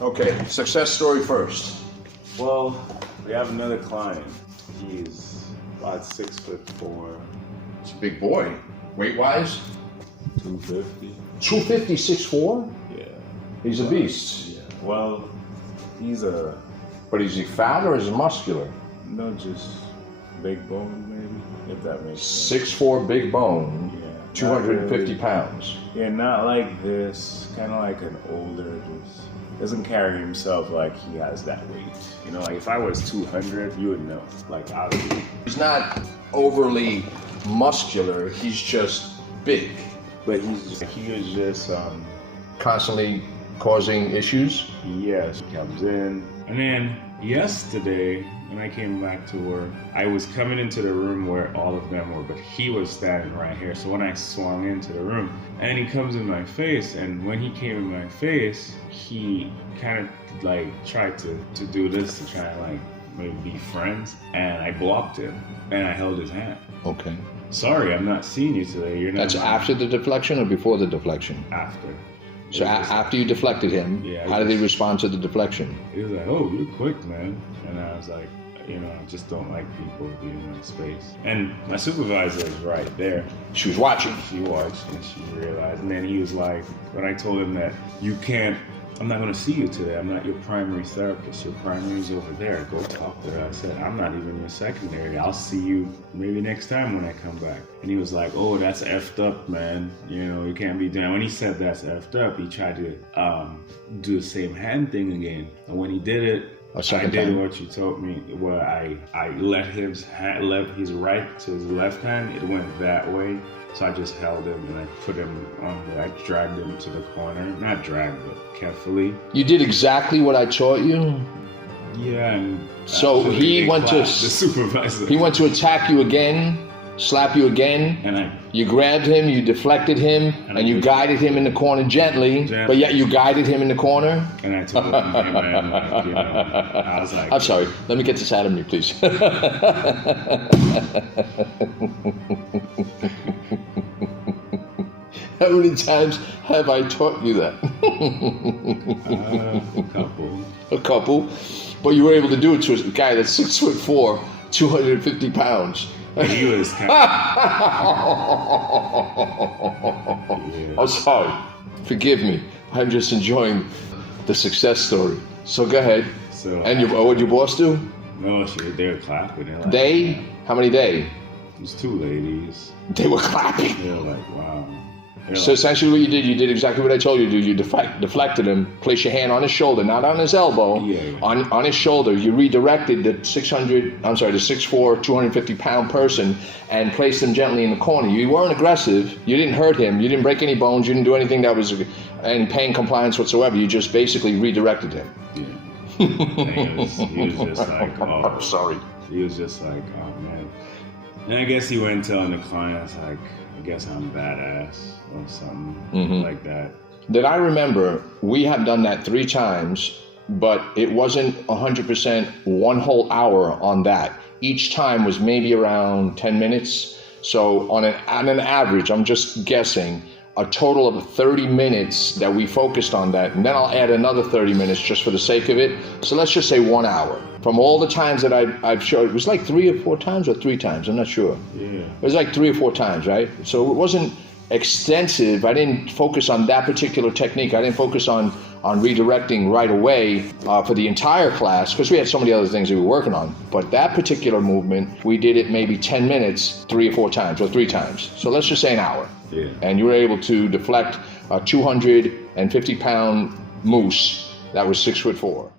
Okay, success story first. Well, we have another client. He's about 6'4". It's a big boy. Weight-wise? 250. 250, 6'4"? Yeah. He's a beast. Yeah. Well, he's a... But is he fat or is he muscular? No, just big bone, maybe, if that makes sense. 6'4", big bone, Yeah. 250 pounds. Yeah, not like this. Kind of like an older, just doesn't carry himself like he has that weight. You know, like if I was 200, you would know. Like, obviously. He's not overly muscular, he's just big. But he was just, Constantly causing issues? yes, he comes in. And then yesterday, when I came back to work, I was coming into the room where all of them were, but he was standing right here. So when I swung into the room, and he comes in my face, and when he came in my face, he kind of like tried to do this to try and like maybe be friends, and I blocked him, and I held his hand. Okay. Sorry, I'm not seeing you today. You're not. That's after the deflection or before the deflection? After. So after you deflected him, Yeah, how did he respond to the deflection? He was like, "Oh, you're quick, man." And I was like, you know, I just don't like people being in my space. And my supervisor is right there. She was watching. She watched and she realized. And then he was like, when I told him that I'm not going to see you today. I'm not your primary therapist. Your primary is over there. Go talk to her. I said, I'm not even your secondary. I'll see you maybe next time when I come back. And he was like, oh, that's effed up, man. You know, you can't be doing. When he said that's effed up, he tried to do the same hand thing again. And when he did it, I did what you told me. Where I let his right to his left hand. It went that way. So I just held him and I put him I dragged him to the corner. Not dragged, but carefully. You did exactly what I taught you? Yeah. And so he went to... The supervisor. He went to attack you again, slap you again. And you grabbed him, you deflected him, and you guided him in the corner gently. But yet you guided him in the corner? And I told him, hey, man, like, you know, I was like... I'm sorry. Let me get this out of me, please. How many times have I taught you that? A couple. A couple. But you were able to do it to a guy that's 6'4", 250 pounds. He was kind of... I'm sorry. Forgive me. I'm just enjoying the success story. So go ahead. So, and what did your boss do? No, they were clapping. Like, they? How many they? It was two ladies. They were clapping. They were like, wow. So essentially what you did exactly what I told you to do. You deflected him, place your hand on his shoulder, not on his elbow, on his shoulder. You redirected the 6'4", 250 pound person and placed him gently in the corner. You weren't aggressive. You didn't hurt him. You didn't break any bones. You didn't do anything that was in pain compliance whatsoever. You just basically redirected him. Yeah. he was just like, oh. I'm sorry. He was just like, oh, man. And I guess he went telling the clients, like, I guess I'm badass or something like that. That I remember, we have done that 3 times, but it wasn't 100% one whole hour on that. Each time was maybe around 10 minutes. So on an average, I'm just guessing, a total of 30 minutes that we focused on that. And then I'll add another 30 minutes just for the sake of it. So let's just say 1 hour. From all the times that I've showed, it was like 3 or 4 times or 3 times, I'm not sure. Yeah. It was like 3 or 4 times, right? So it wasn't extensive. I didn't focus on that particular technique. I didn't focus on redirecting right away for the entire class because we had so many other things we were working on. But that particular movement, we did it maybe 10 minutes, 3 or 4 times or 3 times. So let's just say an hour. Yeah. And you were able to deflect a 250 pound moose that was 6'4".